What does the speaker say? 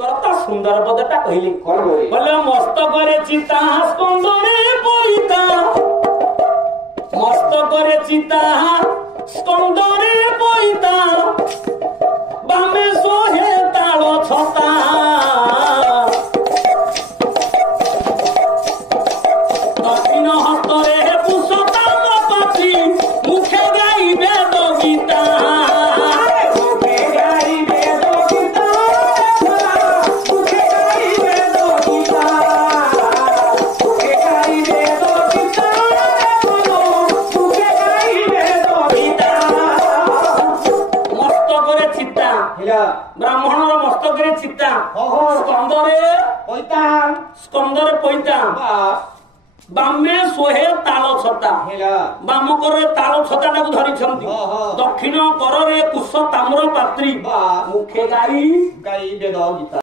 सुंदर पदटा कहले बोले मस्तक चिता स्कंदरे पईता मस्तक चिता स्कंदरे पईता बामे सोहे ताल छता दक्षिण हस्तरे पुषताम पाची मुखे गाइबे गीता ब्राह्मण मस्तक चिता स्कंदरे पैता बामे सोहे ताल छता बाम कर ताल छता धरी दक्षिण कर कुश ताम्र पात्री मुखे गाई गाई वेद गीता।